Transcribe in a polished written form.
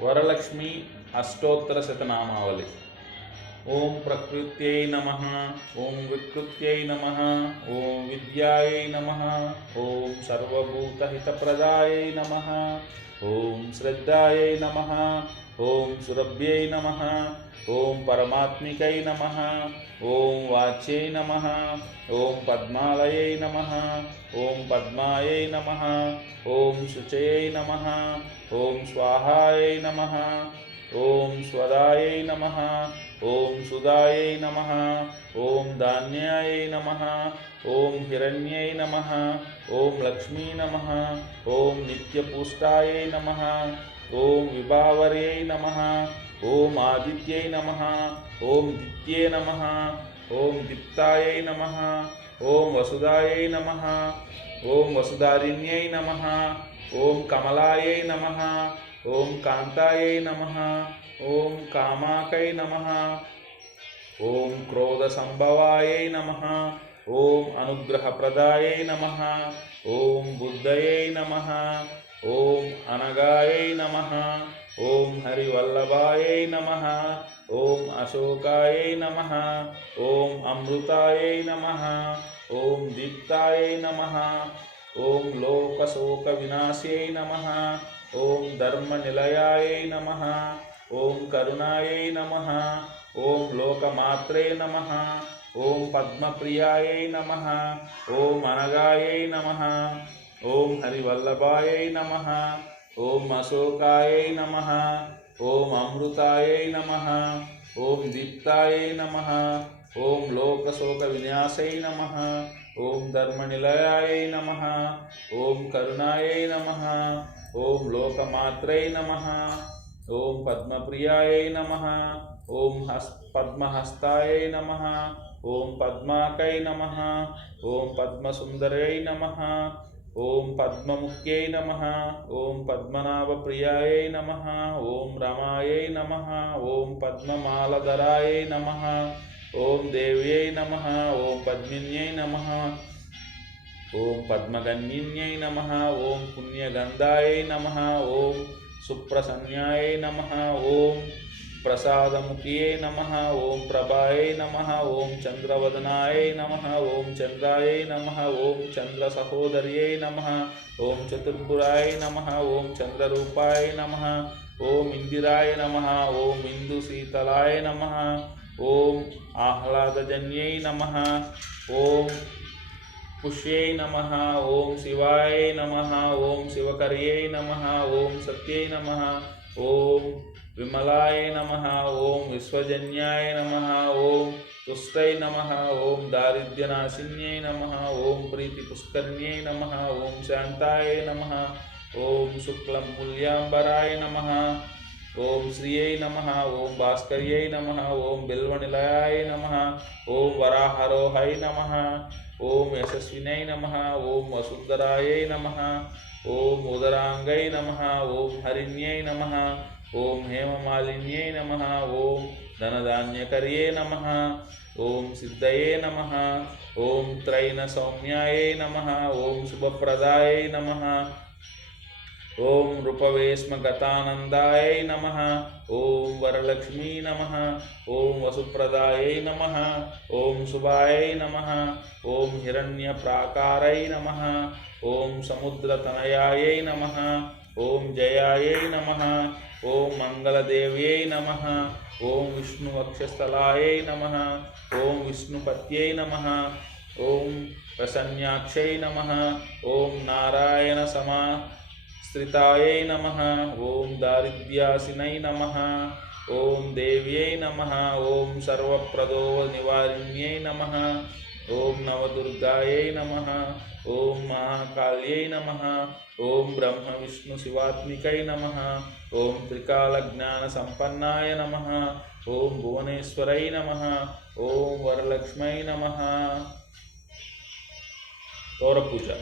वरलक्ष्मी अष्टोत्तर शतनामावली। ओं प्रकृत्यै नमः, ओं विकृत्यै नमः, ओं विद्यायै नमः, ओं सर्वभूतहितप्रदायै नमः, ओं श्रद्धायै नमः, ओं सुरभ्यै नमः, ओं परमात्मिकै नमः, ओं वाच्यै नमः, ओं पद्मालयै नमः, ओं पद्मायै नमः, ओं शुचयै नमः, ओं स्वाहायै नमः, ओं स्वदायै नमः, ओं सुदायै नमः, ओं धान्यायै नमः, ओं हिरण्यै नमः, ओं लक्ष्मी नमः, ओं नित्यपुष्टायै नमः, ओं विभावर्यै नमः, ओं आदित्यै नमः, ओं दित्ये नमः, ओं दीप्तायै नमः, ओं वसुधायै नमः, ओं वसुधारिण्यै नमः, ओं कमलायै नमः, ओं कांतायै नमः, ओं कामाकै नमः, ओं क्रोधसंभवायै नमः, ओं अनुग्रहप्रदायै नमः, ओं बुद्धयै नमः, ओं अनगायै नमः, ओं हरिवल्लभायै नमः, ओं अशोकायै नमः, ओं अमृतायै नमः, ओं दीप्तायै नमः, ओं लोकशोकविनाश्यै नमः, ओं धर्मनिलयायै नमः, ओं करुणायै नमः, ओं लोकमात्रे नमः, ओं पद्मप्रियायै नमः, ओं अनगायै नमः, ओं हरिवल्लभायै नमः, ओं अशोकायै नमः, ओं अमृतायै नमः, ओं दीप्तायै नमः, ओं लोकशोकविनाशै नमः, ओं धर्मनिलयायै नमः, ओं करुणायै नमः, ओं लोकमात्रै नमः, ओं पद्मप्रियायै नमः, ओं पद्महस्तायै नमः, ओं पद्माकै नमः, ओं पद्मसुंदरै नमः, ओं पद्ममुख्यै नमः, ओं पद्मनाभप्रियायै नमः, ओं रमायै नमः, ओं पद्ममालधरायै नमः, ओं देव्यै नमः, ओं पद्मिन्यै नमः, ओं पद्मगन्धिन्यै नमः, ओं पुण्यगन्धायै नमः, ओं सुप्रसन्नायै नमः, ओं प्रसादमुख्यै नमः, ओं प्रभायै नमः, ओं चंद्रवदनायै नमः, ओं चंद्रायै नमः, ओं चंद्रसहोदर्यै नमः, ओं चतुर्भुजाय नमः, ओं चंद्ररूपाय नमः, ओं इंदिराय नमः, ओं इंदुशीतलाय नमः, ओं आह्लादजन्यै नमः, ओं पुष्यै नमः, ओं शिवाय नमः, ओं शिवकर्यै नमः, ओं सत्यै नमः, ओं विमलाय नमः, ओं विश्वजन्याय नमः, ओं तुष्टै नमः, ओं दारिद्र्यनाशिन्यै नमः, ओं प्रीतिपुष्करिण्यै नमः, ओं शान्ताय नमः, ओं शुक्लमूल्याम्बराय नमः, ओं श्रियै नमः, ओं भास्कर्यै नमः, ओं बिल्वनिलयाय नमः, ओं वराहरोहाय नमः, ओं यशस्विनै नमः, ओं वसुंधरायै नमः, ओं उदरांगै नमः, ओं हरिण्यै नमः, ओं हेममालिन्यै नमः, ओं धनधान्यकर्ये नमः, ओं सिद्धये नमः, ओं त्रैणसौम्याय नमः, ओं शुभप्रदाय नमः, ओं रूपवेश्मगतानंदाय नमः, ओं वरलक्ष्मी नमः, ओं वसुप्रदाय नमः, ओं शुभाय नमः, ओं हिरण्यप्राकारै नमः, ओं समुद्रतनयाय नमः, ओं जयाय नमः, ओं मंगलदेव्यै नमः, ओं विष्णुवक्षस्थलाय नमः, ओं विष्णुपत्यै नमः, ओं प्रसन्नाक्षै नमः, ओं नारायणसमाश्रितायै नमः, ओं दारिद्र्यासिनै नमः, ओं देव्यै नमः, ओं सर्वप्रदोनिवारिण्यै नमः, ओं नवदुर्गायै नमः, ओं महाकाल्यै नमः, ओं ब्रह्म विष्णु शिवात्मिकै नमः, ओं त्रिकालज्ञानसम्पन्नाय नमः, ओं भुवनेश्वरै नमः, ओं वरलक्ष्मै नमः। और पूजा।